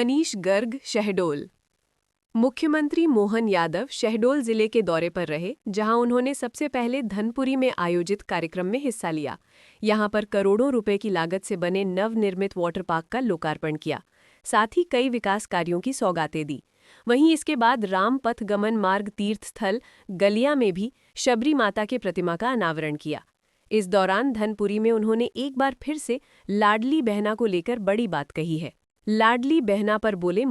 मनीष गर्ग शहडोल। मुख्यमंत्री मोहन यादव शहडोल जिले के दौरे पर रहे, जहां उन्होंने सबसे पहले धनपुरी में आयोजित कार्यक्रम में हिस्सा लिया। यहां पर करोड़ों रुपए की लागत से बने नवनिर्मित वाटर पार्क का लोकार्पण किया, साथ ही कई विकास कार्यों की सौगातें दी। वहीं इसके बाद राम पथ गमन मार्ग तीर्थ स्थल गलिया में भी शबरी माता के प्रतिमा का अनावरण किया। इस दौरान धनपुरी में उन्होंने एक बार फिर से लाडली बहना को लेकर बड़ी बात कही है। लाडली बहना पर बोले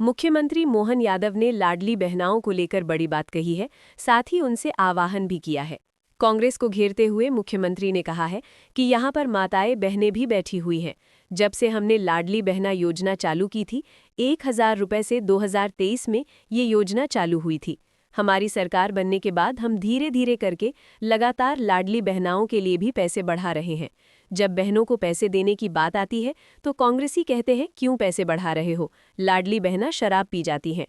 मुख्यमंत्री मोहन यादव ने लाडली बहनाओं को लेकर बड़ी बात कही है, साथ ही उनसे आह्वान भी किया है। कांग्रेस को घेरते हुए मुख्यमंत्री ने कहा है कि यहां पर माताएं बहनें भी बैठी हुई हैं। जब से हमने लाडली बहना योजना चालू की थी, 1000 रुपये से 2023 में ये योजना चालू हुई थी। हमारी सरकार बनने के बाद हम धीरे धीरे करके लगातार लाडली बहनाओं के लिए भी पैसे बढ़ा रहे हैं। जब बहनों को पैसे देने की बात आती है तो कांग्रेसी कहते हैं क्यों पैसे बढ़ा रहे हो, लाडली बहना शराब पी जाती हैं।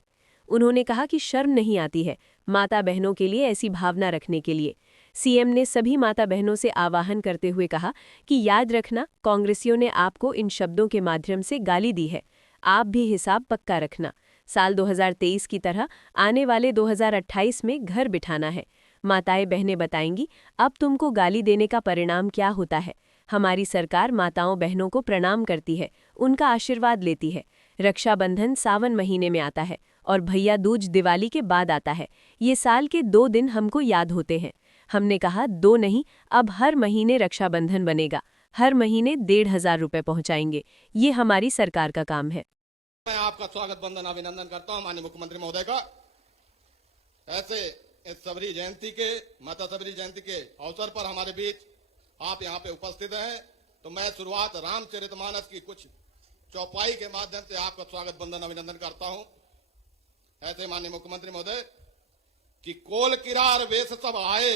उन्होंने कहा कि शर्म नहीं आती है माता बहनों के लिए ऐसी भावना रखने के लिए। सीएम ने सभी माता बहनों से आह्वान करते हुए कहा कि याद रखना, कांग्रेसियों ने आपको इन शब्दों के माध्यम से गाली दी है, आप भी हिसाब पक्का रखना। साल 2023 की तरह आने वाले 2028 में घर बिठाना है। माताएं बहनें बताएंगी अब तुमको गाली देने का परिणाम क्या होता है। हमारी सरकार माताओं बहनों को प्रणाम करती है, उनका आशीर्वाद लेती है। रक्षाबंधन सावन महीने में आता है और भैया दूज दिवाली के बाद आता है। ये साल के 2 दिन हमको याद होते हैं। हमने कहा 2 नहीं, अब हर महीने रक्षाबंधन बनेगा, हर महीने 1500 रुपये पहुंचाएंगे। ये हमारी सरकार का काम है। मैं आपका स्वागत बंदन अभिनंदन करता हूं माननीय मुख्यमंत्री महोदय का। ऐसे इस सबरी जयंती के माता सबरी जयंती के अवसर पर हमारे बीच आप यहां पे उपस्थित हैं, तो मैं शुरुआत रामचरितमानस की कुछ चौपाई के माध्यम से आपका स्वागत बंदन अभिनंदन करता हूं। ऐसे माननीय मुख्यमंत्री महोदय कि कोल किरार वेश सब आए,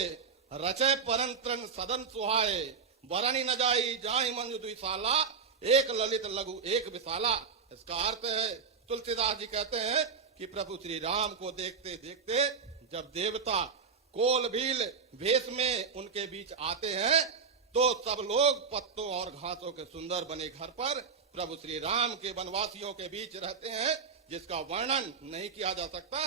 रचे परंतरण सदन सुहाए, बरनी न जाई जाहि मंजु दुईसाला, एक ललित लघु एक विशाला। इसका अर्थ है, तुलसीदास जी कहते हैं कि प्रभु श्री राम को देखते देखते जब देवता कोल भील वेश में उनके बीच आते हैं तो सब लोग पत्तों और घासों के सुंदर बने घर पर प्रभु श्री राम के वनवासियों के बीच रहते हैं, जिसका वर्णन नहीं किया जा सकता।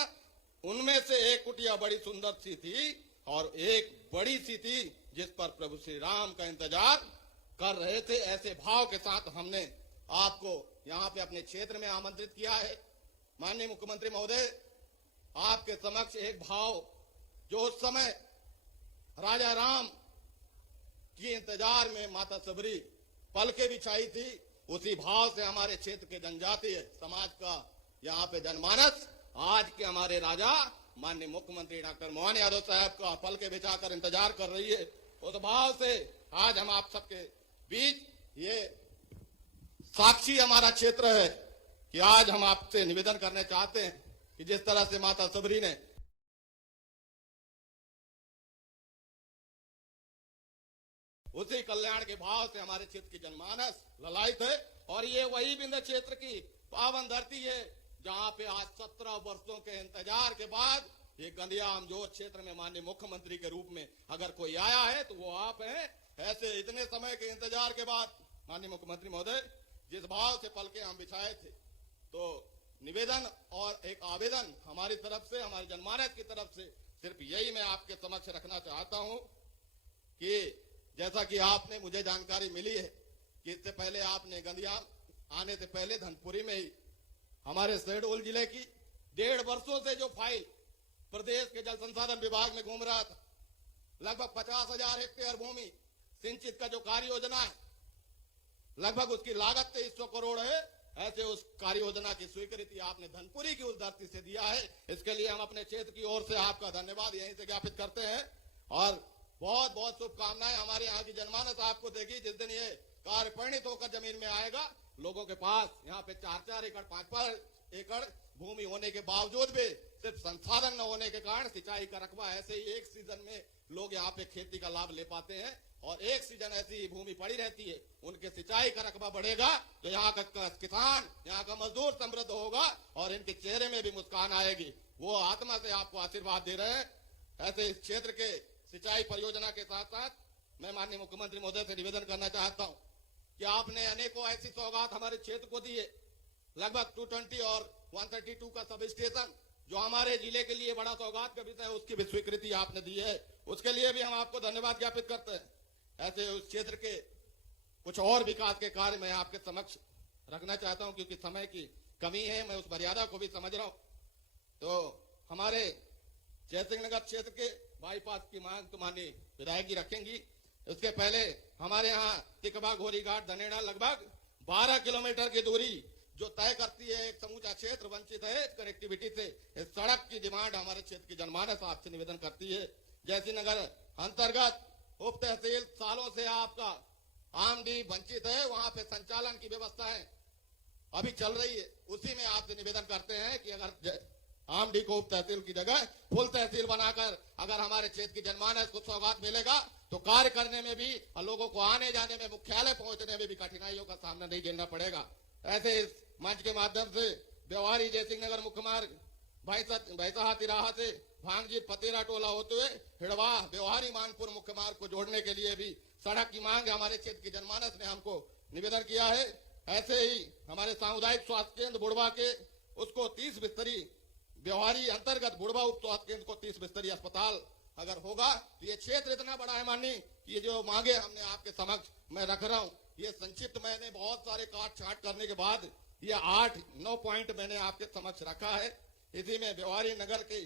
उनमें से एक कुटिया बड़ी सुंदर सी थी और एक बड़ी सी थी जिस पर प्रभु श्री राम का इंतजार कर रहे थे। ऐसे भाव के साथ हमने आपको यहाँ पे अपने क्षेत्र में आमंत्रित किया है। माननीय मुख्यमंत्री महोदय, आपके समक्ष एक भाव जो उस समय राजा राम की इंतजार में माता सबरी पलके बिछाई थी, उसी भाव से हमारे क्षेत्र के जनजातीय समाज का यहाँ पे जनमानस आज के हमारे राजा माननीय मुख्यमंत्री डॉक्टर मोहन यादव साहब का पलके बिछाकर इंतजार कर रही है। उस भाव से आज हम आप सबके बीच ये साक्षी हमारा क्षेत्र है कि आज हम आपसे निवेदन करने चाहते हैं कि जिस तरह से माता सबरी ने उसी कल्याण के भाव से हमारे क्षेत्र की जनमानस ललायित है। और ये वही विंध्य क्षेत्र की पावन धरती है जहां पे आज 17 वर्षों के इंतजार के बाद ये गंदिया अमजोर क्षेत्र में माननीय मुख्यमंत्री के रूप में अगर कोई आया है तो वो आप हैं। ऐसे इतने समय के इंतजार के बाद माननीय मुख्यमंत्री महोदय, जिस भाव से पलके हम बिछाए थे, तो निवेदन और एक आवेदन हमारी तरफ से, हमारे जनमानस की तरफ से सिर्फ यही मैं आपके समक्ष रखना चाहता हूं कि जैसा कि आपने मुझे जानकारी मिली है कि इससे पहले आपने गंदिया आने से पहले धनपुरी में ही हमारे शहडोल जिले की 1.5 वर्षों से जो फाइल प्रदेश के जल संसाधन विभाग में घूम रहा था, लगभग 50,000 हेक्टेयर भूमि सिंचित का जो कार्य योजना है, लगभग उसकी लागत 2300 करोड़ है। ऐसे उस कार्य योजना की स्वीकृति आपने धनपुरी की उस धरती से दिया है। इसके लिए हम अपने क्षेत्र की ओर से आपका धन्यवाद यहीं से ज्ञापित करते हैं और बहुत बहुत शुभकामनाएं हमारे यहाँ की जनमानस आपको देगी। जिस दिन ये कार्य परिणित होकर जमीन में आएगा, लोगों के पास यहाँ पे 4-4 एकड़ 5-5 एकड़ भूमि होने के बावजूद भी सिर्फ संसाधन न होने के कारण सिंचाई का रकबा ऐसे ही एक सीजन में लोग यहाँ पे खेती का लाभ ले पाते हैं और एक सीजन ऐसी भूमि पड़ी रहती है, उनके सिंचाई का रकबा बढ़ेगा तो यहाँ का किसान, यहाँ का मजदूर समृद्ध होगा और इनके चेहरे में भी मुस्कान आएगी। वो आत्मा से आपको आशीर्वाद दे रहे हैं। ऐसे इस क्षेत्र के सिंचाई परियोजना के साथ साथ मैं माननीय मुख्यमंत्री महोदय से निवेदन करना चाहता हूँ कि आपने अनेकों ऐसी सौगात हमारे क्षेत्र को दी है। लगभग 220 और 132 का सब स्टेशन जो हमारे जिले के लिए बड़ा सौगात का विषय है, उसकी भी स्वीकृति आपने दी है, उसके लिए भी हम आपको धन्यवाद ज्ञापित करते हैं। ऐसे उस क्षेत्र के कुछ और विकास के कार्य मैं आपके समक्ष रखना चाहता हूं, क्योंकि समय की कमी है, मैं उस मर्यादा को भी समझ रहा हूं। तो हमारे जयसिंह नगर क्षेत्र के बाईपास की मांग तो माननीय विधायक जी रखेंगी। उसके पहले हमारे यहाँ तिकवा घोरीघाट धनेड़ा लगभग 12 किलोमीटर की दूरी जो तय करती है, एक समूचा क्षेत्र वंचित है कनेक्टिविटी से। इस सड़क की डिमांड हमारे क्षेत्र की जनमानस आपसे निवेदन करती है। जयसिंह नगर अंतर्गत उप तहसील सालों से आपका आमदी वंचित है, वहां पे संचालन की व्यवस्थाएं अभी चल रही है। उसी में आपसे निवेदन करते हैं कि अगर आमडी को उप तहसील की जगह फुल तहसील बनाकर अगर हमारे क्षेत्र की जनमानस को सौगात मिलेगा तो कार्य करने में भी और लोगों को आने जाने में, मुख्यालय पहुंचने में भी कठिनाइयों का सामना नहीं झेलना पड़ेगा। ऐसे इस मंच के माध्यम से व्यवहारी जयसिंह नगर मुख्य मार्ग भैंसहा तिराहा से भांगजीत पतेरा टोला होते हुए हिड़वा व्यवहारी मानपुर मुख्य मार्ग को जोड़ने के लिए भी सड़क की मांग हमारे क्षेत्र की जनमानस ने हमको निवेदन किया है। ऐसे ही हमारे सामुदायिक स्वास्थ्य केंद्र बुढ़वा के उसको 30 बिस्तरी व्यवहारी अंतर्गत बुढ़वा उप स्वास्थ्य केंद्र को 30 बिस्तरी अस्पताल अगर होगा तो ये क्षेत्र इतना बड़ा है माननीय कि ये जो मांगे हमने आपके समक्ष मैं रख रहा हूँ, ये संक्षिप्त मैंने बहुत सारे काट छाट करने के बाद ये 8-9 पॉइंट मैंने आपके समक्ष रखा है। इसी में व्यवहारी नगर के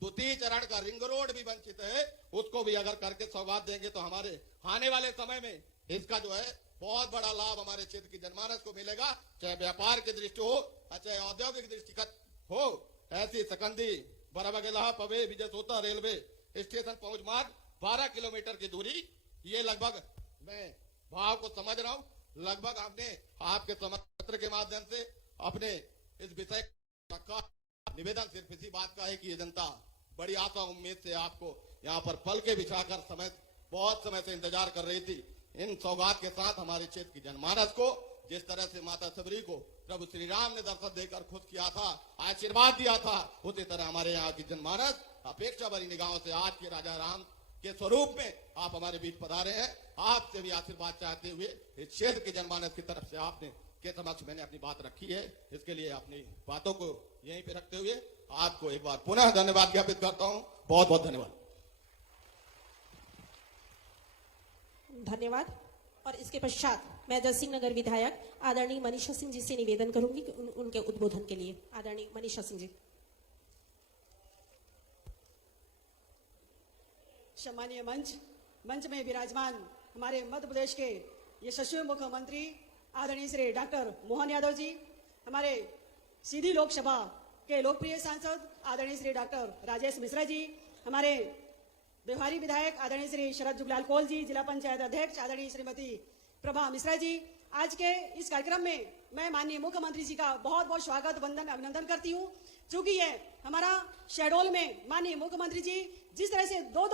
द्वितीय चरण का रिंग रोड भी वंचित है, उसको भी अगर करके सौगात देंगे तो हमारे आने वाले समय में इसका जो है बहुत बड़ा लाभ हमारे क्षेत्र की जनमानस को मिलेगा, चाहे व्यापार की दृष्टि हो चाहे औद्योगिक दृष्टिगत हो। ऐसी सकंदी बराबगेला पवे विजय सोता रेलवे स्टेशन पहुंच मार्ग 12 किलोमीटर की दूरी, ये लगभग मैं भाव को समझ रहा हूं, लगभग हमने आपके पत्र के माध्यम से अपने इस विषय का निवेदन सिर्फ इसी बात का है कि ये जनता बड़ी आशा उम्मीद से आपको यहाँ पर फल के बिछाकर बहुत समय से इंतजार कर रही थी। इन सौगात के साथ हमारे क्षेत्र की जनमानस को जिस तरह से माता सबरी को प्रभु श्री राम ने दर्शन देकर खुश किया था, आशीर्वाद दिया था, उसी तरह हमारे यहाँ की जनमानस अपेक्षा भरी निगाहों से आज के राजा राम के स्वरूप में आप हमारे बीच पधारे हैं। आपसे भी आशीर्वाद चाहते हुए इस क्षेत्र के जनमानस की तरफ से आपने के समक्ष मैंने अपनी बात रखी है। इसके लिए अपनी बातों को यहीं पे रखते हुए आपको एक बार पुनः धन्यवाद ज्ञापित करता हूं। बहुत बहुत धन्यवाद। धन्यवाद। और इसके पश्चात मैं जयसिंह नगर विधायक आदरणीय मनीषा सिंह जी से निवेदन करूंगी कि उनके उद्बोधन के लिए आदरणीय मनीषा सिंह जी। सम्मानीय मंच में विराजमान हमारे मध्य प्रदेश के यशस्वी मुख्यमंत्री आदरणीय श्री डॉक्टर मोहन यादव जी, हमारे सीधी लोकसभा के लोकप्रिय सांसद आदरणीय श्री डॉक्टर राजेश मिश्रा जी, हमारे व्यवहारी विधायक आदरणीय श्री शरद जुगलाल कोल जी, जिला पंचायत अध्यक्ष आदरणीय श्रीमती प्रभा मिश्रा जी। आज के इस कार्यक्रम में मैं माननीय मुख्यमंत्री जी का बहुत बहुत स्वागत वंदन अभिनंदन करती हूँ। चूंकि ये हमारा शहडोल में माननीय मुख्यमंत्री जी जिस तरह से दो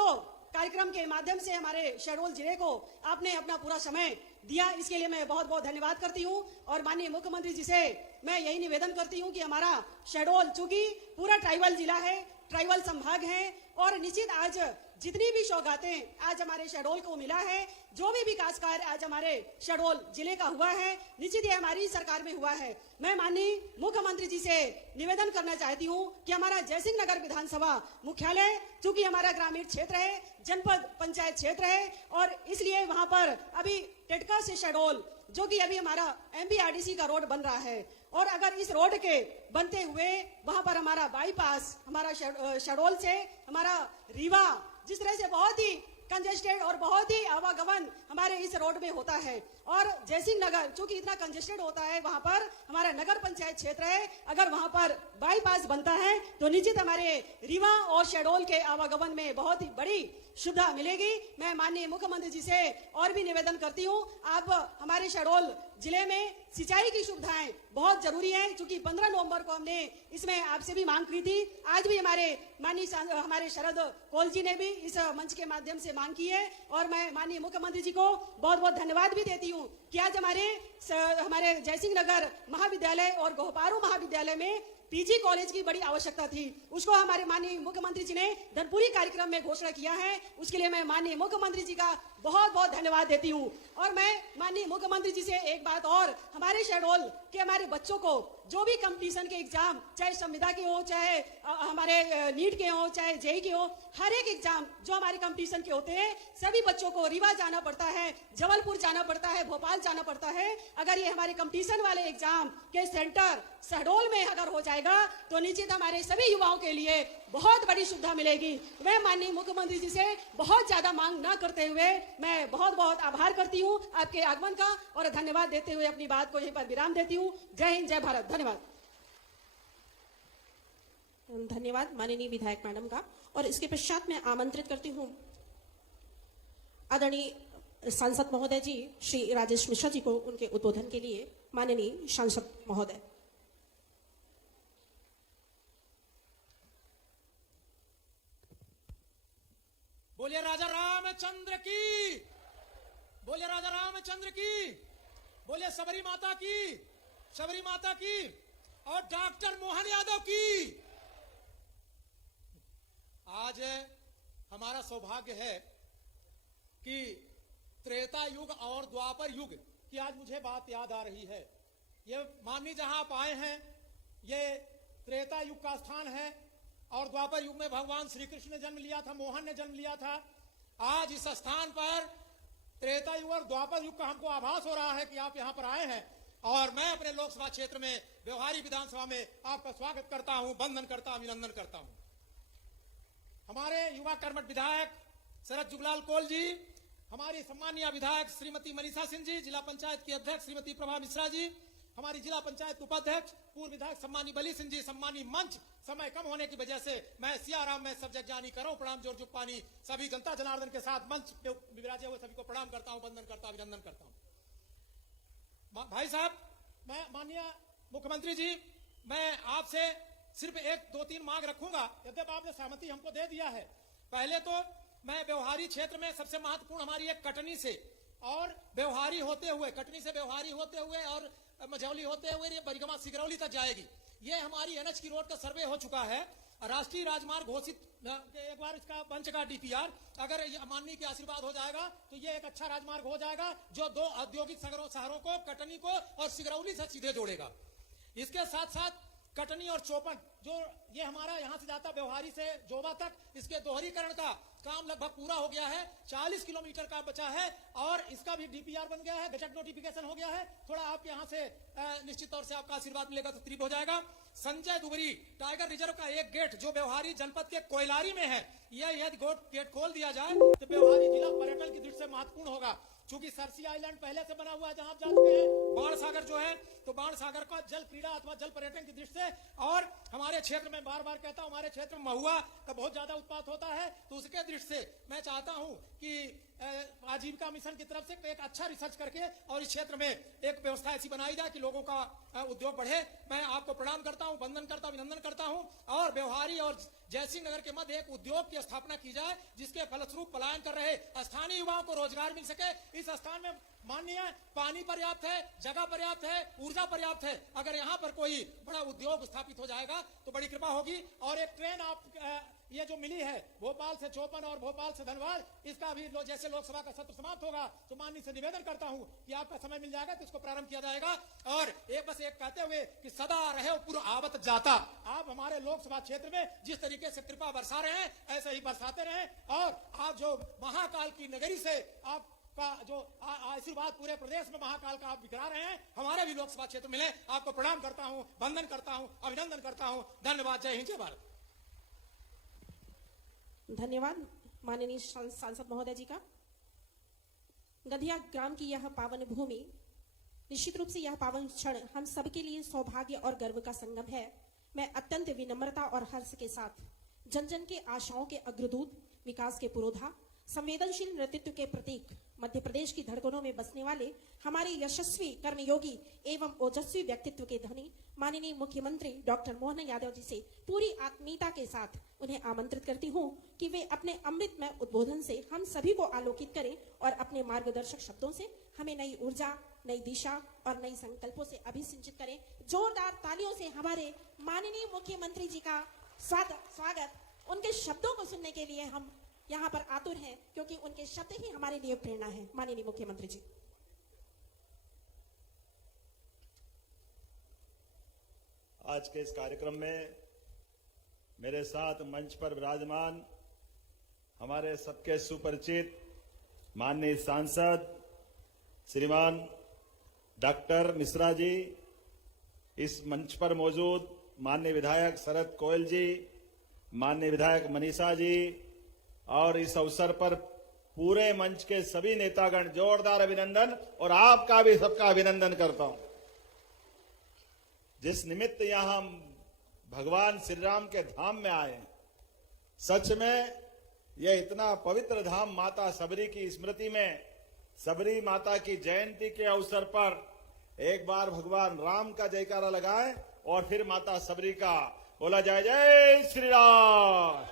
कार्यक्रम के माध्यम से हमारे शहडोल जिले को आपने अपना पूरा समय दिया, इसके लिए मैं बहुत बहुत धन्यवाद करती हूँ। और माननीय मुख्यमंत्री जी से मैं यही निवेदन करती हूँ कि हमारा शहडोल चूंकि पूरा ट्राइबल जिला है, ट्राइबल संभाग है, और निश्चित आज जितनी भी सौगातें आज हमारे शहडोल को मिला है, जो भी विकास कार्य आज हमारे शहडोल जिले का हुआ है, निश्चित ये हमारी सरकार में हुआ है। मैं माननीय मुख्यमंत्री जी से निवेदन करना चाहती हूँ कि हमारा जयसिंह नगर विधानसभा मुख्यालय चूंकि हमारा ग्रामीण क्षेत्र है, जनपद पंचायत क्षेत्र है, और इसलिए वहां पर अभी टेटका से शहडोल जो कि अभी हमारा MBRDC का रोड बन रहा है, और अगर इस रोड के बनते हुए वहां पर हमारा बाईपास हमारा शहडोल से हमारा रीवा जिस तरह से बहुत ही कंजेस्टेड और बहुत ही आवागमन हमारे इस रोड में होता है, और जयसिंह नगर चूंकि इतना कंजेस्टेड होता है, वहां पर हमारा नगर पंचायत क्षेत्र है, अगर वहां पर बाईपास बनता है तो निश्चित हमारे रीवा और शहडोल के आवागमन में बहुत ही बड़ी सुविधा मिलेगी। मैं माननीय मुख्यमंत्री जी से और भी निवेदन करती हूँ, आप हमारे शहडोल जिले में सिंचाई की सुविधाएं बहुत जरूरी है, क्योंकि 15 नवंबर को हमने इसमें आपसे भी मांग की थी। आज भी हमारे शरद कोल जी ने भी इस मंच के माध्यम से मांग की है, और मैं माननीय मुख्यमंत्री जी को बहुत बहुत धन्यवाद भी देती हूँ कि आज हमारे जयसिंह नगर महाविद्यालय और गोहपारू महाविद्यालय में पीजी कॉलेज की बड़ी आवश्यकता थी, उसको हमारे माननीय मुख्यमंत्री जी ने धनपुरी कार्यक्रम में घोषणा किया है। उसके लिए मैं माननीय मुख्यमंत्री जी का बहुत बहुत धन्यवाद देती हूँ। और मैं माननीय मुख्यमंत्री जी से एक बात और, हमारे शहडोल के हमारे बच्चों को जो भी कंपटीशन के एग्जाम, चाहे संविदा के हो, चाहे हमारे नीट के हो, चाहे जेई के हो, हर एक एग्जाम जो हमारे कंपटीशन के होते हैं, सभी बच्चों को रीवा जाना पड़ता है, जबलपुर जाना पड़ता है, भोपाल जाना पड़ता है। अगर ये हमारे कंपटीशन वाले एग्जाम के सेंटर शहडोल में अगर हो जाएगा तो निश्चित हमारे सभी युवाओं के लिए बहुत बड़ी सुविधा मिलेगी। मैं माननीय मुख्यमंत्री जी से बहुत ज्यादा मांग न करते हुए मैं बहुत बहुत आभार करती हूँ आपके आगमन का, और धन्यवाद देते हुए अपनी बात को यहीं पर विराम देती हूँ। जय हिंद, जय भारत। धन्यवाद। धन्यवाद माननीय विधायक मैडम का। और इसके पश्चात मैं आमंत्रित करती हूँ आदरणीय सांसद महोदय जी श्री राजेश मिश्रा जी को उनके उद्बोधन के लिए। माननीय सांसद महोदय। बोलिए राजा रामचंद्र की, बोलिए राजा रामचंद्र की, बोलिए सबरी माता की, सबरी माता की, और डॉक्टर मोहन यादव की। आज हमारा सौभाग्य है कि त्रेता युग और द्वापर युग की आज मुझे बात याद आ रही है। ये माननीय जहां आप आए हैं, ये त्रेता युग का स्थान है और द्वापर युग में भगवान श्री कृष्ण ने जन्म लिया था, मोहन ने जन्म लिया था। आज इस स्थान पर त्रेता युग और द्वापर युग का हमको आभास हो रहा है कि आप यहां पर आए हैं, और मैं अपने लोकसभा क्षेत्र में व्यवहारी विधानसभा में आपका स्वागत करता हूं, वंदन करता हूं, अभिनंदन करता हूं। हमारे युवा कर्मठ विधायक शरद जुगलाल कोल जी, हमारी सम्मानीय विधायक श्रीमती मनीषा सिंह जी, जिला पंचायत की अध्यक्ष श्रीमती प्रभा मिश्रा जी, हमारी जिला पंचायत उपाध्यक्ष पूर्व विधायक सम्मानी बली सिंह जी, सम्मानी मंच, समय कम होने की वजह से मैं सियाराम में सब जग जानी करो प्रणाम जोर जुग पानी, सभी जनता जनार्दन के साथ मंच पे विराजे हुए सभी को प्रणाम करता हूं, वंदन करता हूं, अभिनंदन करता हूं। भाई साहब, मैं माननीय मुख्यमंत्री जी, मैं आपसे सिर्फ 1-2-3 मांग रखूंगा, यद्यपि आपने सहमति हमको दे दिया है। पहले तो मैं व्यवहारी क्षेत्र में सबसे महत्वपूर्ण हमारी एक कटनी से और व्यवहारी होते हुए, कटनी से व्यवहारी होते हुए और मझौली होते हुए ये बरिगमा सिगरौली तक जाएगी। ये हमारी एनएच की रोड का सर्वे हो चुका है, राष्ट्रीय राजमार्ग घोषित, एक बार इसका पंच का डीपीआर अगर माननीय के आशीर्वाद हो जाएगा तो ये एक अच्छा राजमार्ग हो जाएगा जो 2 औद्योगिक शहरों को, कटनी को और सिगरौली से सीधे जोड़ेगा। इसके साथ साथ कटनी और चौपन जो ये हमारा यहां से जाता व्यवहारी से जोबा तक, इसके दोहरीकरण का काम लगभग पूरा हो गया है, 40 किलोमीटर का बचा है और इसका भी डीपीआर बन गया है, गजट नोटिफिकेशन हो गया है। थोड़ा आप यहां से निश्चित तौर से आपका आशीर्वाद मिलेगा तो त्रिप हो जाएगा। संजय दुबरी टाइगर रिजर्व का एक गेट जो व्यवहारी जनपद के कोयलारी में है, यह यदि गेट खोल दिया जाए तो व्यवहारी जिला पर्यटन की दृष्टि से महत्वपूर्ण होगा। चूंकि सरसी आइलैंड पहले से बना हुआ है, जहां आप जा चुके हैं, बाण सागर जो है, तो बाण सागर का जल क्रीड़ा अथवा जल पर्यटन की दृष्टि से, और हमारे क्षेत्र में बार बार कहता हूं हमारे क्षेत्र में महुआ का बहुत ज्यादा उत्पाद होता है, तो उसके दृष्टि से मैं चाहता हूं कि आजीविका मिशन की तरफ से एक अच्छा रिसर्च करके और इस क्षेत्र में एक व्यवस्था ऐसी बनाई जाए कि लोगों का उद्योग बढ़े। मैं आपको प्रणाम करता हूं, वंदन करता हूं, अभिनंदन करता हूं, और व्यवहारी और जयसिंह नगर के मध्य एक उद्योग की स्थापना की जाए जिसके फलस्वरूप पलायन कर रहे स्थानीय युवाओं को रोजगार मिल सके। इस स्थान में माननीय पानी पर्याप्त है, जगह पर्याप्त है, ऊर्जा पर्याप्त है। अगर यहाँ पर कोई बड़ा उद्योग स्थापित हो जाएगा तो बड़ी कृपा होगी। और एक ट्रेन आप ये जो मिली है भोपाल से चौपन और भोपाल से धनबाद, इसका भी जैसे लोकसभा का सत्र समाप्त होगा तो माननीय से निवेदन करता हूं कि आपका समय मिल जाएगा तो इसको प्रारंभ किया जाएगा। और बस एक कहते हुए कि सदा रहे पूर्व आवत जाता, आप हमारे लोकसभा क्षेत्र में जिस तरीके से कृपा बरसा रहे हैं ऐसे ही बरसाते रहे, और आप जो महाकाल की नगरी से आप का जो आशीर्वाद पूरे प्रदेश में महाकाल का आप बिखरा रहे हैं, हमारे भी लोकसभा क्षेत्र मिले। आपको प्रणाम करता हूं, वंदन करता हूं, अभिनंदन करता हूं। धन्यवाद। जय हिंद, जय भारत। धन्यवाद माननीय सांसद महोदय जी का। गधिया ग्राम की यह पावन भूमि, निश्चित रूप से यह पावन क्षण हम सबके लिए सौभाग्य और गर्व का संगम है। मैं अत्यंत विनम्रता और हर्ष के साथ जन जन के आशाओं के अग्रदूत, विकास के पुरोधा, संवेदनशील नेतृत्व के प्रतीक मध्य प्रदेश प्रदेश की धड़कनों में बसने वाले हमारे यशस्वी कर्मयोगी एवं ओजस्वी व्यक्तित्व के धनी माननीय मुख्यमंत्री डॉक्टर मोहन यादव जी से पूरी आत्मीयता के साथ उन्हें आमंत्रित करती हूं कि वे अपने अमृतमय उद्बोधन से हम सभी को आलोकित करें और अपने मार्गदर्शक शब्दों से हमें नई ऊर्जा, नई दिशा और नई संकल्पों से अभिसिंचित करें। जोरदार तालियों से हमारे माननीय मुख्यमंत्री जी का स्वागत। उनके शब्दों को सुनने के लिए हम यहाँ पर आतुर हैं, क्योंकि उनके शब्द ही हमारे लिए प्रेरणा है। माननीय मुख्यमंत्री जी। आज के इस कार्यक्रम में मेरे साथ मंच पर विराजमान हमारे सबके सुपरिचित माननीय सांसद श्रीमान डॉक्टर मिश्रा जी, इस मंच पर मौजूद माननीय विधायक शरद कोयल जी, माननीय विधायक मनीषा जी और इस अवसर पर पूरे मंच के सभी नेतागण, जोरदार अभिनंदन। और आपका भी सबका अभिनंदन करता हूं। जिस निमित्त यहां हम भगवान श्री राम के धाम में आए हैं, सच में यह इतना पवित्र धाम माता सबरी की स्मृति में, सबरी माता की जयंती के अवसर पर एक बार भगवान राम का जयकारा लगाएं और फिर माता सबरी का बोला जय जय श्री राम।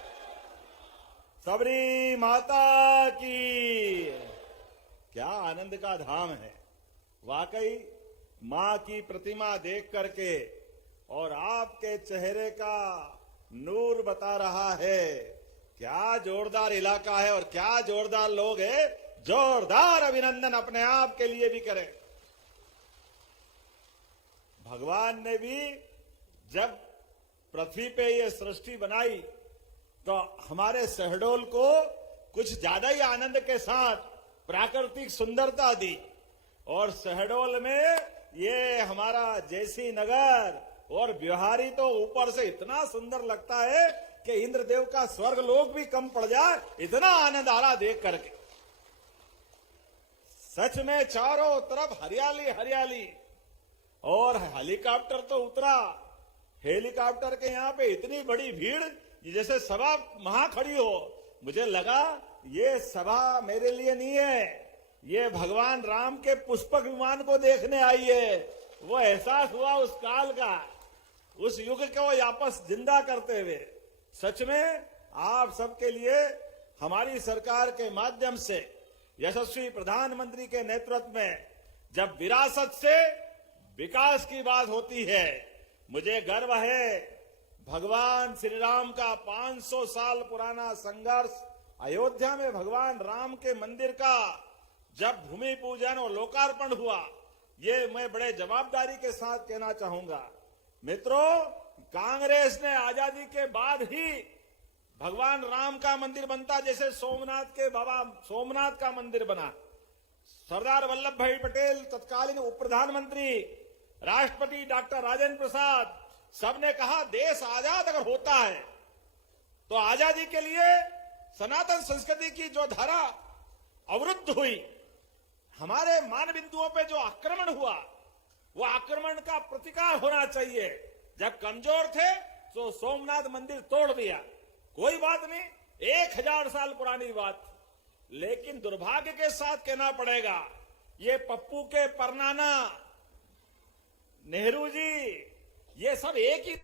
सबरी माता की। क्या आनंद का धाम है वाकई। मां की प्रतिमा देख करके और आपके चेहरे का नूर बता रहा है। क्या जोरदार इलाका है और क्या जोरदार लोग हैं। जोरदार अभिनंदन अपने आप के लिए भी करें। भगवान ने भी जब पृथ्वी पे ये सृष्टि बनाई तो हमारे शहडोल को कुछ ज्यादा ही आनंद के साथ प्राकृतिक सुंदरता दी। और शहडोल में ये हमारा जैसी नगर और बिहारी तो ऊपर से इतना सुंदर लगता है कि इंद्रदेव का स्वर्ग लोक भी कम पड़ जाए, इतना आनंद आ रहा देख करके। सच में चारों तरफ हरियाली हरियाली। और हेलीकॉप्टर तो उतरा, हेलीकॉप्टर के यहाँ पे इतनी बड़ी भीड़ जैसे सभा वहां खड़ी हो। मुझे लगा ये सभा मेरे लिए नहीं है, ये भगवान राम के पुष्पक विमान को देखने आई है। वो एहसास हुआ उस काल का, उस युग को वापस जिंदा करते हुए। सच में आप सबके लिए हमारी सरकार के माध्यम से यशस्वी प्रधानमंत्री के नेतृत्व में जब विरासत से विकास की बात होती है, मुझे गर्व है। भगवान श्री राम का 500 साल पुराना संघर्ष, अयोध्या में भगवान राम के मंदिर का जब भूमि पूजन और लोकार्पण हुआ, ये मैं बड़े जवाबदारी के साथ कहना चाहूंगा। मित्रों, कांग्रेस ने आजादी के बाद ही भगवान राम का मंदिर बनता, जैसे सोमनाथ के बाबा सोमनाथ का मंदिर बना। सरदार वल्लभ भाई पटेल तत्कालीन उप प्रधानमंत्री, राष्ट्रपति डॉक्टर राजेंद्र प्रसाद, सबने कहा देश आजाद अगर होता है तो आजादी के लिए सनातन संस्कृति की जो धारा अवरुद्ध हुई, हमारे मान बिंदुओं पे जो आक्रमण हुआ, वो आक्रमण का प्रतिकार होना चाहिए। जब कमजोर थे तो सोमनाथ मंदिर तोड़ दिया, कोई बात नहीं, 1000 साल पुरानी बात। लेकिन दुर्भाग्य के साथ कहना पड़ेगा, ये पप्पू के परनाना, नेहरू जी, ये सब एक ही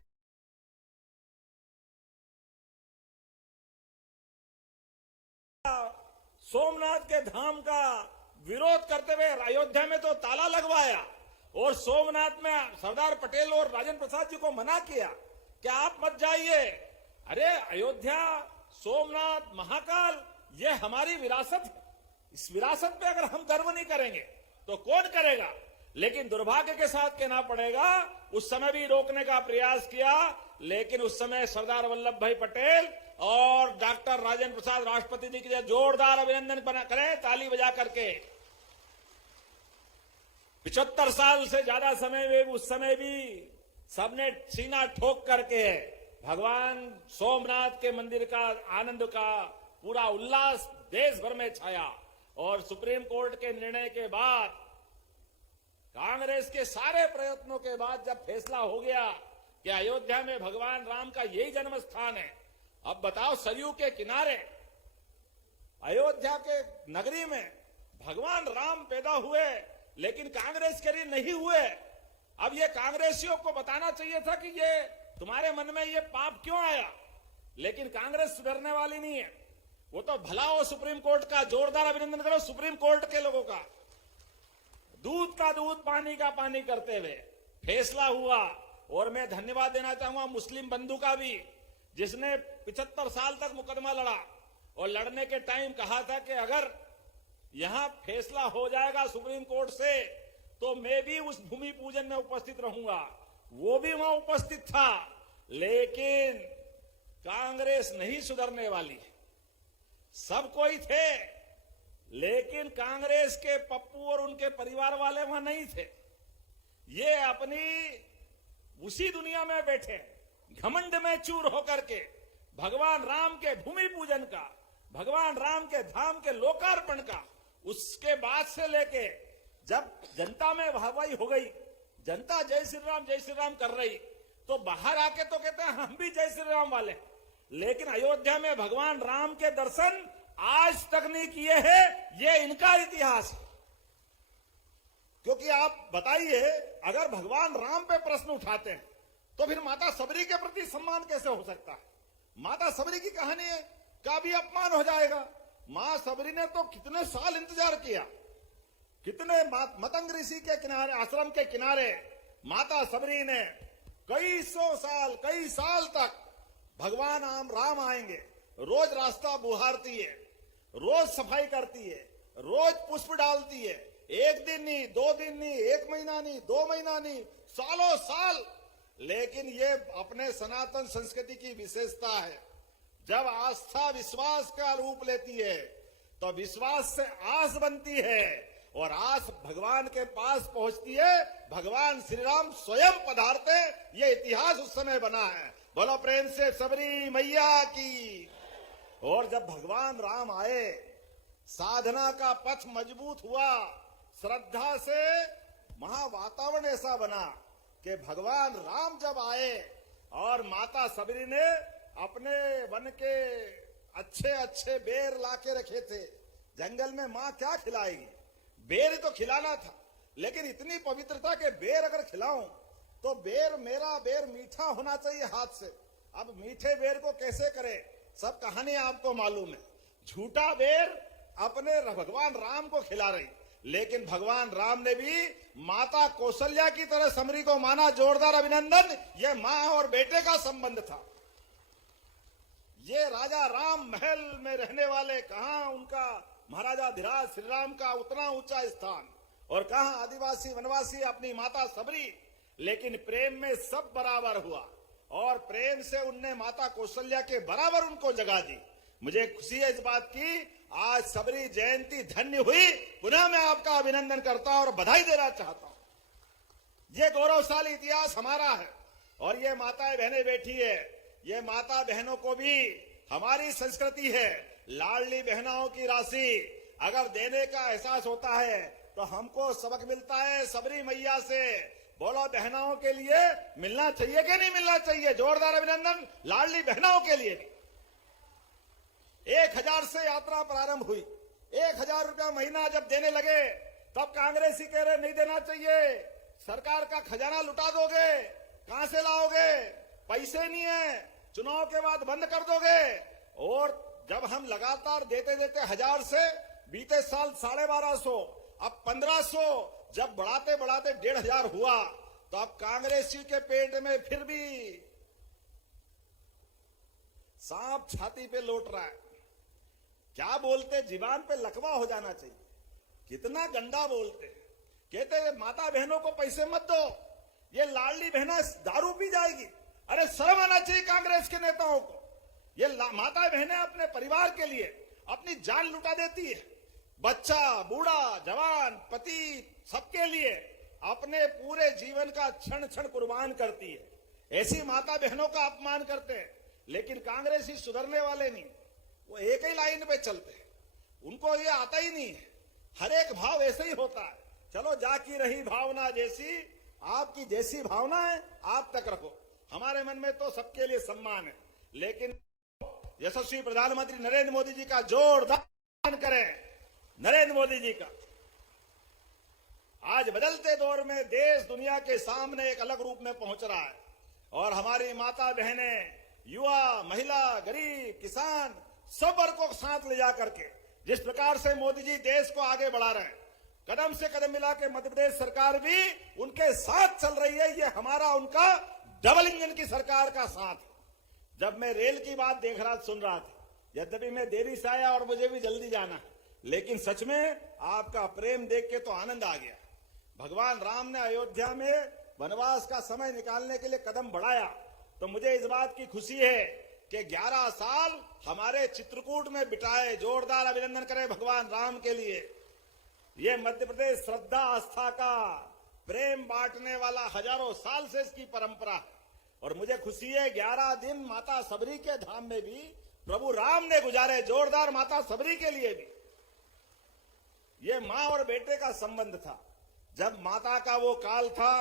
सोमनाथ के धाम का विरोध करते हुए अयोध्या में तो ताला लगवाया और सोमनाथ में सरदार पटेल और राजेंद्र प्रसाद जी को मना किया कि आप मत जाइए। अरे अयोध्या, सोमनाथ, महाकाल, ये हमारी विरासत है। इस विरासत पे अगर हम गर्व नहीं करेंगे तो कौन करेगा। लेकिन दुर्भाग्य के साथ कहना पड़ेगा, उस समय भी रोकने का प्रयास किया, लेकिन उस समय सरदार वल्लभ भाई पटेल और डॉक्टर राजेंद्र प्रसाद राष्ट्रपति जी के जोरदार अभिनंदन करें ताली बजा करके। 75 साल से ज्यादा समय में उस समय भी सबने सीना ठोक करके भगवान सोमनाथ के मंदिर का आनंद का पूरा उल्लास देश भर में छाया। और सुप्रीम कोर्ट के निर्णय के बाद, कांग्रेस के सारे प्रयत्नों के बाद जब फैसला हो गया कि अयोध्या में भगवान राम का यही जन्म स्थान है, अब बताओ सरयू के किनारे अयोध्या के नगरी में भगवान राम पैदा हुए लेकिन कांग्रेस के लिए नहीं हुए। अब ये कांग्रेसियों को बताना चाहिए था कि ये तुम्हारे मन में ये पाप क्यों आया, लेकिन कांग्रेस सुधरने वाली नहीं है। वो तो भला हो सुप्रीम कोर्ट का, जोरदार अभिनंदन करो सुप्रीम कोर्ट के लोगों का। दूध का दूध पानी का पानी करते हुए फैसला हुआ। और मैं धन्यवाद देना चाहूंगा मुस्लिम बंधु का भी, जिसने 75 साल तक मुकदमा लड़ा और लड़ने के टाइम कहा था कि अगर यहां फैसला हो जाएगा सुप्रीम कोर्ट से तो मैं भी उस भूमि पूजन में उपस्थित रहूंगा। वो भी वहां उपस्थित था, लेकिन कांग्रेस नहीं सुधरने वाली। सब कोई थे, लेकिन कांग्रेस के पप्पू और उनके परिवार वाले वहां नहीं थे। ये अपनी उसी दुनिया में बैठे, घमंड में चूर होकर के भगवान राम के भूमि पूजन का, भगवान राम के धाम के लोकार्पण का, उसके बाद से लेके जब जनता में वाहवाही हो गई, जनता जय श्री राम कर रही, तो बाहर आके तो कहते हैं हम भी जय श्री राम वाले, लेकिन अयोध्या में भगवान राम के दर्शन आज तक नहीं किए हैं। ये इनका इतिहास है। क्योंकि आप बताइए, अगर भगवान राम पे प्रश्न उठाते हैं तो फिर माता सबरी के प्रति सम्मान कैसे हो सकता है? माता सबरी की कहानी का भी अपमान हो जाएगा। मां सबरी ने तो कितने साल इंतजार किया, कितने मतंग ऋषि के किनारे, आश्रम के किनारे माता सबरी ने कई साल तक भगवान राम आएंगे, रोज रास्ता बुहारती है, रोज सफाई करती है, रोज पुष्प डालती है। एक दिन नहीं, 2 दिन नहीं, 1 महीना नहीं, 2 महीना नहीं, सालों साल। लेकिन ये अपने सनातन संस्कृति की विशेषता है। जब आस्था विश्वास का रूप लेती है तो विश्वास से आस बनती है, और आस भगवान के पास पहुंचती है। भगवान श्री राम स्वयं पधारते, ये इतिहास उस समय बना है। बोलो प्रेम से सबरी मैया की। और जब भगवान राम आए, साधना का पथ मजबूत हुआ, श्रद्धा से महावातावरण ऐसा बना कि भगवान राम जब आए और माता सबरी ने अपने वन के अच्छे बेर लाके रखे थे। जंगल में मां क्या खिलाएगी, बेर तो खिलाना था, लेकिन इतनी पवित्रता के बेर अगर खिलाऊं तो बेर, मेरा बेर मीठा होना चाहिए हाथ से। अब मीठे बेर को कैसे करें, सब कहानी आपको मालूम है। झूठा बेर अपने भगवान राम को खिला रही, लेकिन भगवान राम ने भी माता कौशल्या की तरह समरी को माना। जोरदार अभिनंदन। ये मां और बेटे का संबंध था। ये राजा राम महल में रहने वाले, कहां उनका महाराजा धीराज श्री राम का उतना ऊंचा स्थान, और कहां आदिवासी वनवासी अपनी माता सबरी। लेकिन प्रेम में सब बराबर हुआ, और प्रेम से उनने माता कौशल्या के बराबर उनको जगा दी। मुझे खुशी है इस बात की, आज सबरी जयंती धन्य हुई। पुनः मैं आपका अभिनंदन करता हूं और बधाई देना चाहता हूं। ये गौरवशाली इतिहास हमारा है, और ये माताएं बहनें बैठी है, ये माता बहनों को भी हमारी संस्कृति है। लाडली बहनों की राशि अगर देने का एहसास होता है तो हमको सबक मिलता है सबरी मैया से। बोलो, बहनों के लिए मिलना चाहिए कि नहीं मिलना चाहिए? जोरदार अभिनंदन लाडली बहनों के लिए भी। 1000 से यात्रा प्रारंभ हुई। 1000 रुपया महीना जब देने लगे तब कांग्रेसी कह रहे नहीं देना चाहिए, सरकार का खजाना लुटा दोगे, कहां से लाओगे, पैसे नहीं है, चुनाव के बाद बंद कर दोगे। और जब हम लगातार देते 1000 से बीते साल 1250, अब 1500, जब बढ़ाते 1500 हुआ, तो अब कांग्रेसी के पेट में फिर भी सांप छाती पे लौट रहा है। क्या बोलते, जीवान पे लकवा हो जाना चाहिए। कितना गंदा बोलते, कहते माता बहनों को पैसे मत दो, ये लाडली बहना दारू पी जाएगी। अरे शर्म आना चाहिए कांग्रेस के नेताओं को। ये माता बहनें अपने परिवार के लिए अपनी जान लुटा देती है, बच्चा, बूढ़ा, जवान, पति, सबके लिए अपने पूरे जीवन का क्षण क्षण कुर्बान करती है। ऐसी माता बहनों का अपमान करते हैं। लेकिन कांग्रेसी सुधरने वाले नहीं, वो एक ही लाइन पे चलते हैं, उनको ये आता ही नहीं है। हर एक भाव ऐसे ही होता है। चलो, जाकी रही भावना जैसी, आपकी जैसी भावना है आप तक रखो। हमारे मन में तो सबके लिए सम्मान है, लेकिन यशस्वी प्रधानमंत्री नरेंद्र मोदी जी का जोरदार करें। नरेंद्र मोदी जी का। आज बदलते दौर में देश दुनिया के सामने एक अलग रूप में पहुंच रहा है और हमारी माता बहनें, युवा, महिला, गरीब, किसान सब वर्गों को साथ ले जा करके जिस प्रकार से मोदी जी देश को आगे बढ़ा रहे हैं, कदम से कदम मिला के मध्य प्रदेश सरकार भी उनके साथ चल रही है। ये हमारा उनका डबल इंजन की सरकार का साथ है। जब मैं रेल की बात देख रहा सुन रहा था, यद्यपि मैं देरी से आया और मुझे भी जल्दी जाना है, लेकिन सच में आपका प्रेम देख के तो आनंद आ गया। भगवान राम ने अयोध्या में वनवास का समय निकालने के लिए कदम बढ़ाया, तो मुझे इस बात की खुशी है कि 11 साल हमारे चित्रकूट में बिताए। जोरदार अभिनंदन करें भगवान राम के लिए। ये मध्य प्रदेश श्रद्धा आस्था का प्रेम बांटने वाला हजारों साल से इसकी परंपरा है और मुझे खुशी है 11 दिन माता सबरी के धाम में भी प्रभु राम ने गुजारे। जोरदार माता सबरी के लिए भी। ये मां और बेटे का संबंध था। जब माता का वो काल था,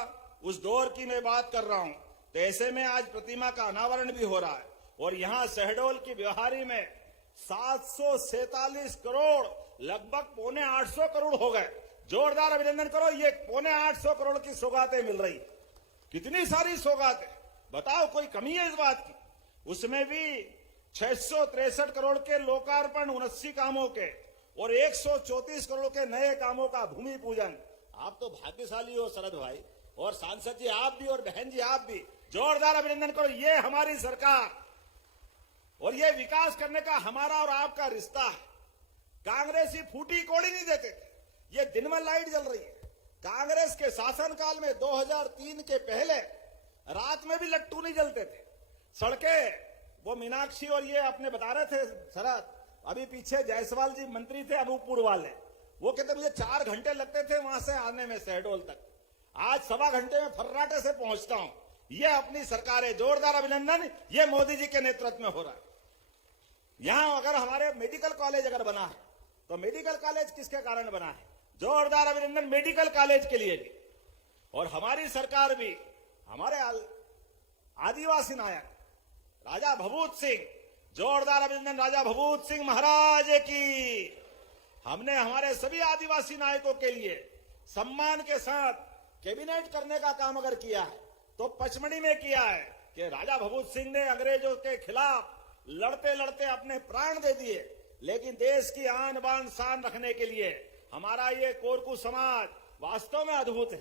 उस दौर की मैं बात कर रहा हूं, तो ऐसे में आज प्रतिमा का अनावरण भी हो रहा है और यहां शहडोल की व्यवहारी में 747 करोड़, लगभग 750 करोड़ हो गए। जोरदार अभिनंदन करो। ये 750 करोड़ की सौगातें मिल रही। कितनी सारी सौगातें, बताओ कोई कमी है इस बात की? उसमें भी 663 करोड़ के लोकार्पण 79 कामों के और 134 करोड़ के नए कामों का भूमि पूजन। आप तो भाग्यशाली हो शरद भाई, और सांसद जी आप भी और बहन जी आप भी। जोरदार अभिनंदन करो। ये हमारी सरकार और ये विकास करने का हमारा और आपका रिश्ता है। कांग्रेसी फूटी कोड़ी नहीं देते थे, ये दिन में लाइट जल रही है। कांग्रेस के शासनकाल में 2003 के पहले रात में भी लट्टू नहीं जलते थे। सड़कें, वो मीनाक्षी और ये अपने बता रहे थे शरद, अभी पीछे जायसवाल जी मंत्री थे अनूपपुर वाले, वो कहते मुझे 4 घंटे लगते थे वहां से आने में शहडोल तक, आज 1.25 घंटे में फर्राटे से पहुंचता हूं। ये अपनी सरकार है। जोरदार अभिनंदन। ये मोदी जी के नेतृत्व में हो रहा है। यहां अगर हमारे मेडिकल कॉलेज अगर बना है, तो मेडिकल कॉलेज किसके कारण बना है? जोरदार अभिनंदन मेडिकल कॉलेज के लिए भी। और हमारी सरकार भी, हमारे आदिवासी नायक राजा भभूत सिंह, जोरदार अभिनंदन राजा भभूत सिंह महाराज की। हमने हमारे सभी आदिवासी नायकों के लिए सम्मान के साथ कैबिनेट करने का काम अगर किया है, तो पचमढ़ी में किया है कि राजा भभूत सिंह ने अंग्रेजों के खिलाफ लड़ते लड़ते अपने प्राण दे दिए, लेकिन देश की आन बान शान रखने के लिए हमारा ये कोरकू समाज वास्तव में अद्भुत है।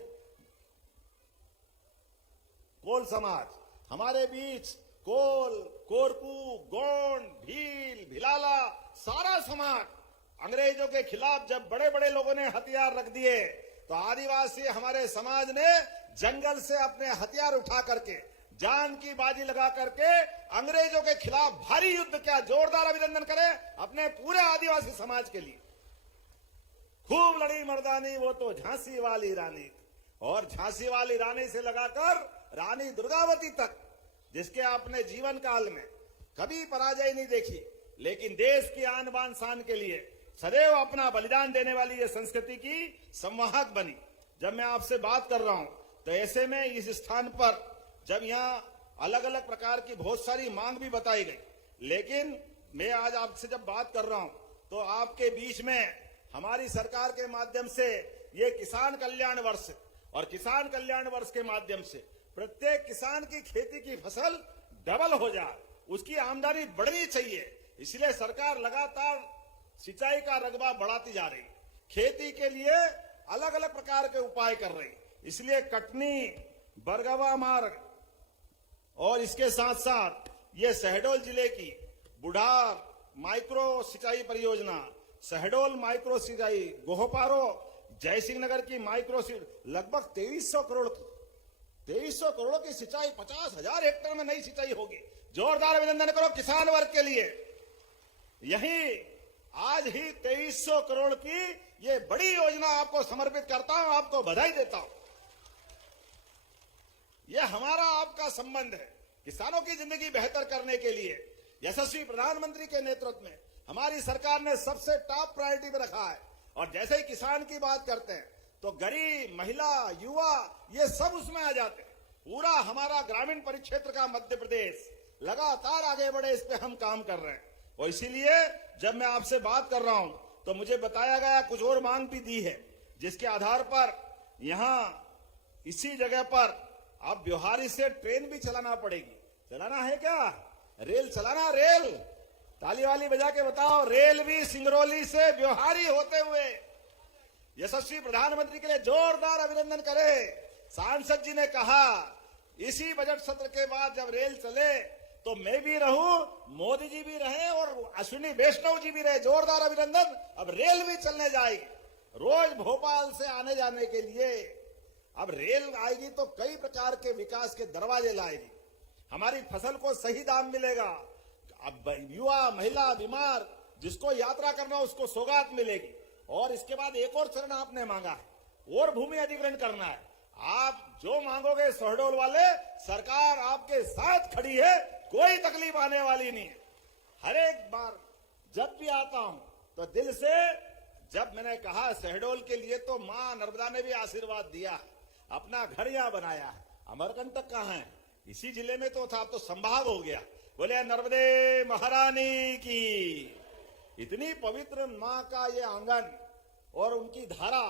कोल समाज हमारे बीच, कोल, कोरकू, गोंड, भील, भिलाला, सारा समाज अंग्रेजों के खिलाफ जब बड़े बड़े लोगों ने हथियार रख दिए, तो आदिवासी हमारे समाज ने जंगल से अपने हथियार उठा करके, जान की बाजी लगा करके अंग्रेजों के खिलाफ भारी युद्ध किया। जोरदार अभिनंदन करें अपने पूरे आदिवासी समाज के लिए। खूब लड़ी मर्दानी वो तो झांसी वाली रानी, और झांसी वाली रानी से लगाकर रानी दुर्गावती तक, जिसके आपने जीवन काल में कभी पराजय नहीं देखी, लेकिन देश की आन बान शान के लिए सदैव अपना बलिदान देने वाली ये संस्कृति की संवाहक बनी। जब मैं आपसे बात कर रहा हूं, तो ऐसे में इस स्थान पर जब यहाँ अलग अलग प्रकार की बहुत सारी मांग भी बताई गई, लेकिन मैं आज आपसे जब बात कर रहा हूं, तो आपके बीच में हमारी सरकार के माध्यम से ये किसान कल्याण वर्ष, और किसान कल्याण वर्ष के माध्यम से प्रत्येक किसान की खेती की फसल डबल हो जाए, उसकी आमदनी बढ़नी चाहिए। इसलिए सरकार लगातार सिंचाई का रकबा बढ़ाती जा रही, खेती के लिए अलग अलग प्रकार के उपाय कर रही। इसलिए कटनी, बरगवा मार्ग और इसके साथ साथ ये शहडोल जिले की बुढ़ार माइक्रो सिंचाई परियोजना, शहडोल माइक्रो सिंचाई, गोहपारो, जयसिंह नगर की माइक्रो, लगभग 2300 करोड़ की सिंचाई, 50,000 हेक्टेयर में नई सिंचाई होगी। जोरदार अभिनंदन करो किसान वर्ग के लिए। यही आज ही 2300 करोड़ की ये बड़ी योजना आपको समर्पित करता हूं, आपको बधाई देता हूं। यह हमारा आपका संबंध है। किसानों की जिंदगी बेहतर करने के लिए यशस्वी प्रधानमंत्री के नेतृत्व में हमारी सरकार ने सबसे टॉप प्रायोरिटी में रखा है। और जैसे ही किसान की बात करते हैं, तो गरीब, महिला, युवा, ये सब उसमें आ जाते हैं। पूरा हमारा ग्रामीण परिक्षेत्र का मध्य प्रदेश लगातार आगे बढ़े, इस पे हम काम कर रहे हैं। और इसीलिए जब मैं आपसे बात कर रहा हूं, तो मुझे बताया गया कुछ और मांग भी दी है, जिसके आधार पर यहां इसी जगह पर अब ब्योहारी से ट्रेन भी चलाना पड़ेगी। चलाना है क्या? रेल चलाना, रेल ताली वाली बजा के बताओ, रेल भी सिंगरौली से ब्योहारी होते हुए। यशस्वी प्रधानमंत्री के लिए जोरदार अभिनंदन करें। सांसद जी ने कहा इसी बजट सत्र के बाद जब रेल चले तो मैं भी रहूं, मोदी जी भी रहे और अश्विनी वैष्णव जी भी रहे। जोरदार अभिनंदन। अब रेल भी चलने जाएगी रोज भोपाल से आने जाने के लिए। अब रेल आएगी तो कई प्रकार के विकास के दरवाजे लाएगी। हमारी फसल को सही दाम मिलेगा। अब युवा, महिला, बीमार जिसको यात्रा करना उसको सौगात मिलेगी। और इसके बाद एक और चरण आपने मांगा है, और भूमि अधिग्रहण करना है। आप जो मांगोगे शहडोल वाले, सरकार आपके साथ खड़ी है, कोई तकलीफ आने वाली नहीं है। हर एक बार जब भी आता हूं तो दिल से, जब मैंने कहा शहडोल के लिए तो मां नर्मदा ने भी आशीर्वाद दिया, अपना घर यहां बनाया है। अमरकंटक कहां है? इसी जिले में तो था, अब तो संभाग हो गया। बोले नर्मदे महारानी की। इतनी पवित्र मां का ये आंगन और उनकी धारा,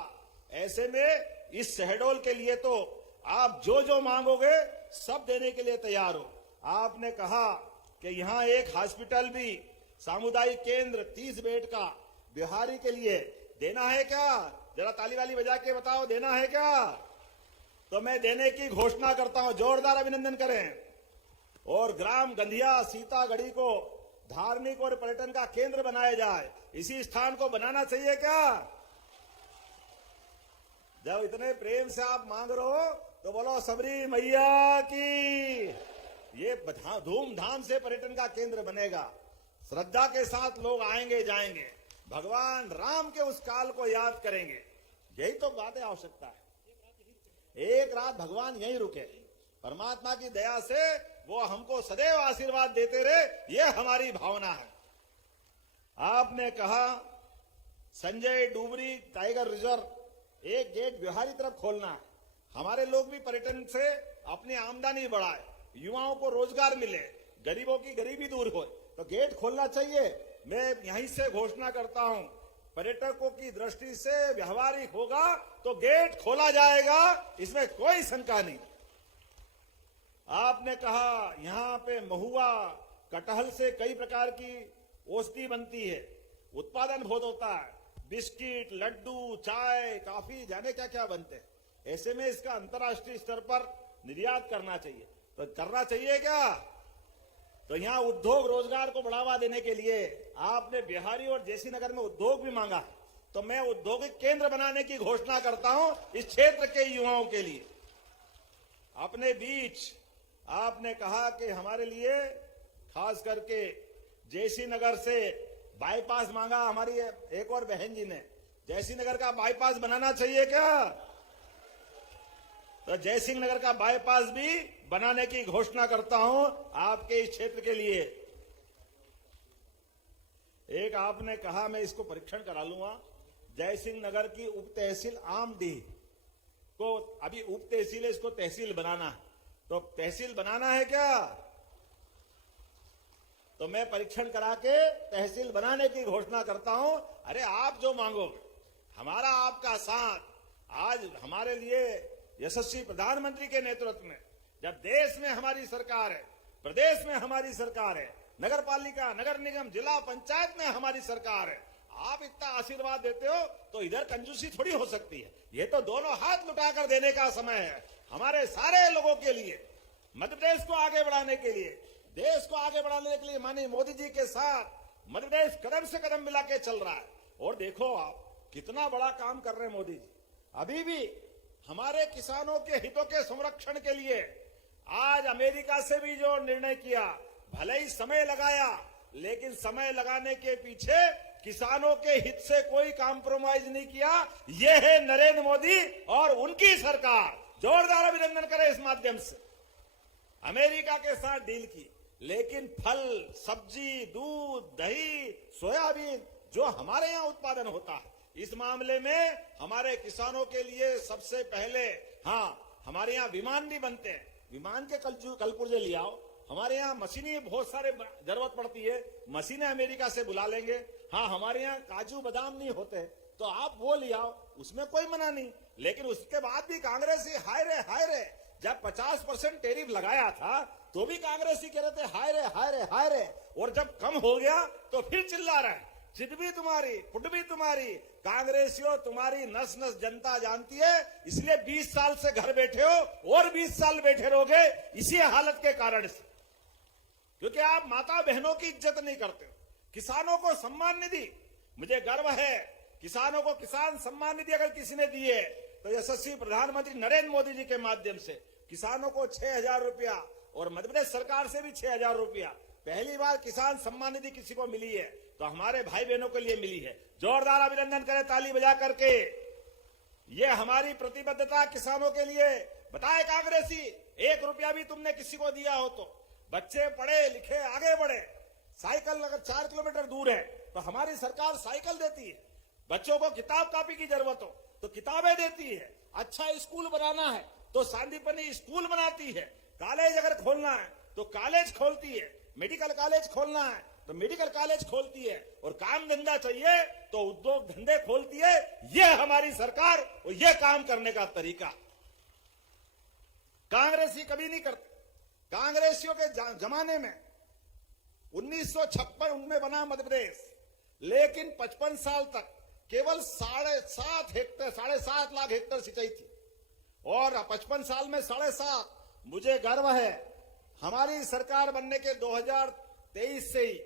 ऐसे में इस शहडोल के लिए तो आप जो जो मांगोगे सब देने के लिए तैयार हो। आपने कहा कि यहां एक हॉस्पिटल भी, सामुदायिक केंद्र 30 बेड का ब्योहारी के लिए देना है क्या? जरा ताली वाली बजा के बताओ, देना है क्या? तो मैं देने की घोषणा करता हूं। जोरदार अभिनंदन करें। और ग्राम गंधिया सीतागढ़ी को धार्मिक और पर्यटन का केंद्र बनाया जाए। इसी स्थान को बनाना चाहिए क्या? जब इतने प्रेम से आप मांग रहे हो तो बोलो सबरी मैया की। ये धूमधाम से पर्यटन का केंद्र बनेगा। श्रद्धा के साथ लोग आएंगे जाएंगे, भगवान राम के उस काल को याद करेंगे। यही तो बात है, आवश्यकता है। एक रात भगवान यहीं रुके, परमात्मा की दया से वो हमको सदैव आशीर्वाद देते रहे, ये हमारी भावना है। आपने कहा संजय डूबरी टाइगर रिजर्व एक गेट ब्योहारी तरफ खोलना है। हमारे लोग भी पर्यटन से अपनी आमदनी बढ़ाए, युवाओं को रोजगार मिले, गरीबों की गरीबी दूर हो, तो गेट खोलना चाहिए। मैं यहीं से घोषणा करता हूं, पर्यटकों की दृष्टि से व्यवहारिक होगा तो गेट खोला जाएगा, इसमें कोई शंका नहीं। आपने कहा यहां पे महुआ, कटहल से कई प्रकार की औषधि बनती है, उत्पादन बहुत होता है। बिस्किट, लड्डू, चाय, काफी, जाने क्या क्या बनते हैं। ऐसे में इसका अंतर्राष्ट्रीय स्तर पर निर्यात करना चाहिए। तो करना चाहिए क्या? तो यहाँ उद्योग रोजगार को बढ़ावा देने के लिए आपने बिहारी और जैसी नगर में उद्योग भी मांगा, तो मैं औद्योगिक केंद्र बनाने की घोषणा करता हूं इस क्षेत्र के युवाओं के लिए। अपने बीच आपने कहा कि हमारे लिए खास करके जैसी नगर से बाईपास मांगा। हमारी एक और बहन जी ने जयसिंह नगर का बाईपास बनाना चाहिए क्या? तो जयसिंह नगर का बाईपास भी बनाने की घोषणा करता हूं आपके इस क्षेत्र के लिए। एक आपने कहा, मैं इसको परीक्षण करा लूंगा, जयसिंह नगर की उप तहसील आमडीह को, अभी उप तहसील है, इसको तहसील बनाना है। तो तहसील बनाना है क्या? तो मैं परीक्षण करा के तहसील बनाने की घोषणा करता हूं। अरे आप जो मांगोगे, हमारा आपका साथ। आज हमारे लिए यशस्वी प्रधानमंत्री के नेतृत्व में, जब देश में हमारी सरकार है, प्रदेश में हमारी सरकार है, नगर पालिका, नगर निगम, जिला पंचायत में हमारी सरकार है, आप इतना आशीर्वाद देते हो तो इधर कंजूसी थोड़ी हो सकती है। ये तो दोनों हाथ लुटाकर देने का समय है हमारे सारे लोगों के लिए, मध्य प्रदेश को आगे बढ़ाने के लिए, देश को आगे बढ़ाने के लिए। माननीय मोदी जी के साथ मध्य प्रदेश कदम से कदम मिला के चल रहा है। और देखो आप कितना बड़ा काम कर रहे हैं मोदी जी। अभी भी हमारे किसानों के हितों के संरक्षण के लिए आज अमेरिका से भी जो निर्णय किया, भले ही समय लगाया, लेकिन समय लगाने के पीछे किसानों के हित से कोई कॉम्प्रोमाइज नहीं किया। ये है नरेंद्र मोदी और उनकी सरकार। जोरदार अभिनंदन करें इस माध्यम से। अमेरिका के साथ डील की, लेकिन फल, सब्जी, दूध, दही, सोयाबीन जो हमारे यहां उत्पादन होता है, इस मामले में हमारे किसानों के लिए सबसे पहले, हाँ, हमारे यहां विमान भी बनते हैं। विमान के कलपुर्जे ले आओ। हमारे यहां मशीनें बहुत सारे जरूरत पड़ती है, मशीनें अमेरिका से बुला लेंगे। हाँ हमारे यहाँ काजू बादाम नहीं होते तो आप वो ले आओ, उसमें कोई मना नहीं। लेकिन उसके बाद भी कांग्रेसी हाय रे जब 50% टैरिफ लगाया था तो भी कांग्रेसी कह रहे थे हाय रे। और जब कम हो गया तो फिर चिल्ला रहे हैं, चिट भी तुम्हारी फुट भी तुम्हारी। कांग्रेसियों तुम्हारी नस नस जनता जानती है, इसलिए 20 साल से घर बैठे हो और 20 साल बैठे रहोगे इसी हालत के कारण से, क्योंकि आप माता बहनों की इज्जत नहीं करते हो। किसानों को सम्मान निधि, मुझे गर्व है किसानों को किसान सम्मान निधि अगर किसी ने दी है तो यशस्वी प्रधानमंत्री नरेंद्र मोदी जी के माध्यम से किसानों को 6,000 रुपया और मध्य प्रदेश सरकार से भी 6,000 रुपया पहली बार किसान सम्मान निधि किसी को मिली है तो हमारे भाई बहनों के लिए मिली है। जोरदार अभिनंदन करें ताली बजा करके। ये हमारी प्रतिबद्धता किसानों के लिए। बताए कांग्रेसी, 1 रुपया भी तुमने किसी को दिया हो तो बच्चे पढ़े लिखे आगे बढ़े। साइकिल अगर 4 किलोमीटर दूर है तो हमारी सरकार साइकिल देती है। बच्चों को किताब कापी की जरूरत हो तो किताबें देती है। अच्छा स्कूल बनाना है तो सांदीपनी स्कूल बनाती है। कॉलेज अगर खोलना है तो कॉलेज खोलती है। मेडिकल कॉलेज खोलना है तो मेडिकल कॉलेज खोलती है। और काम धंधा चाहिए तो उद्योग धंधे खोलती है। ये हमारी सरकार और ये काम करने का तरीका कांग्रेसी कभी नहीं करते। कांग्रेसियों के जमाने में 1956 उनमें बना मध्य प्रदेश, लेकिन 55 साल तक केवल 7.5 लाख हेक्टेयर सिंचाई थी और 55 साल में 7.5। मुझे गर्व है हमारी सरकार बनने के 2023 से ही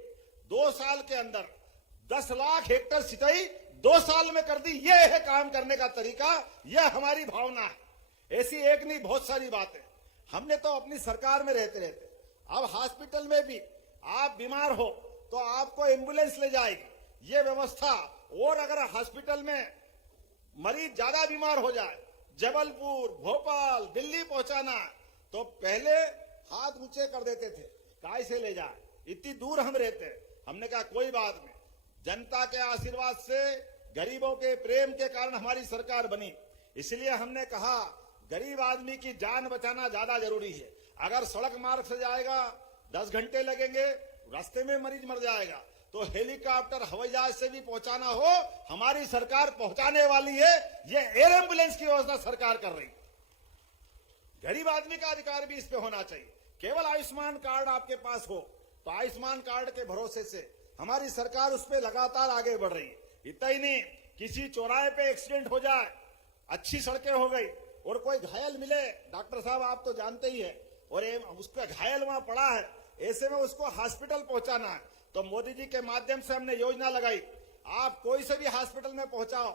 2 साल के अंदर 10 लाख हेक्टेयर सिंचाई 2 साल में कर दी। यह है काम करने का तरीका, यह हमारी भावना है। ऐसी एक नहीं बहुत सारी बातें हमने तो अपनी सरकार में रहते अब हॉस्पिटल में भी आप बीमार हो तो आपको एम्बुलेंस ले जाएगी, ये व्यवस्था। और अगर हॉस्पिटल में मरीज ज्यादा बीमार हो जाए, जबलपुर भोपाल दिल्ली पहुंचाना तो पहले हाथ ऊंचे कर देते थे, काय से ले जाए, इतनी दूर हम रहते। हमने कहा कोई बात नहीं, जनता के आशीर्वाद से गरीबों के प्रेम के कारण हमारी सरकार बनी। इसलिए हमने कहा गरीब आदमी की जान बचाना ज्यादा जरूरी है। अगर सड़क मार्ग से जाएगा 10 घंटे लगेंगे, रास्ते में मरीज मर जाएगा, तो हेलीकॉप्टर हवाई जहाज से भी पहुंचाना हो हमारी सरकार पहुंचाने वाली है। ये एयर एम्बुलेंस की योजना सरकार कर रही है। गरीब आदमी का अधिकार भी इस पे होना चाहिए। केवल आयुष्मान कार्ड आपके पास हो तो आयुष्मान कार्ड के भरोसे से हमारी सरकार उस पर लगातार आगे बढ़ रही है। इतना ही नहीं, किसी चौराहे पे एक्सीडेंट हो जाए, अच्छी सड़कें हो गई और कोई घायल मिले, डॉक्टर साहब आप तो जानते ही है, और उसका घायल वहां पड़ा है, ऐसे में उसको हॉस्पिटल पहुंचाना है तो मोदी जी के माध्यम से हमने योजना लगाई, आप कोई से भी हॉस्पिटल में पहुंचाओ,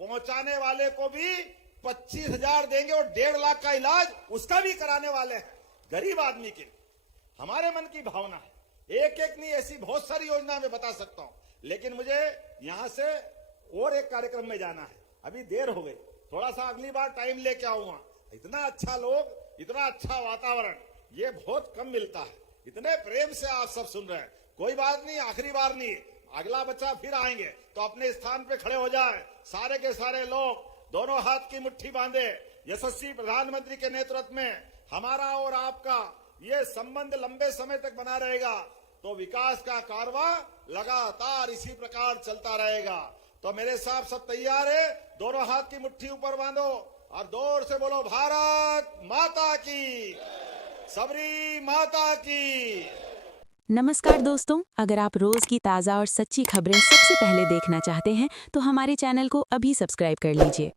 पहुंचाने वाले को भी 25,000 देंगे और 1.5 लाख का इलाज उसका भी कराने वाले हैं। गरीब आदमी के हमारे मन की भावना है। एक एक नहीं, ऐसी बहुत सारी योजना मैं बता सकता हूं, लेकिन मुझे यहां से और एक कार्यक्रम में जाना है, अभी देर हो गई, थोड़ा सा अगली बार टाइम लेके आऊंगा। इतना अच्छा लोग, इतना अच्छा वातावरण ये बहुत कम मिलता है। इतने प्रेम से आप सब सुन रहे हैं। कोई बात नहीं, आखिरी बार नहीं, अगला बच्चा फिर आएंगे तो अपने स्थान पे खड़े हो जाए। सारे के सारे लोग दोनों हाथ की मुट्ठी बांधे। यशस्वी प्रधानमंत्री के नेतृत्व में हमारा और आपका ये संबंध लंबे समय तक बना रहेगा तो विकास का कारवां लगातार इसी प्रकार चलता रहेगा। तो मेरे साहब सब तैयार है? दोनों हाथ की मुट्ठी ऊपर बांधो और जोर से बोलो भारत माता की, सबरी माता की। नमस्कार दोस्तों, अगर आप रोज की ताज़ा और सच्ची खबरें सबसे पहले देखना चाहते हैं तो हमारे चैनल को अभी सब्सक्राइब कर लीजिए।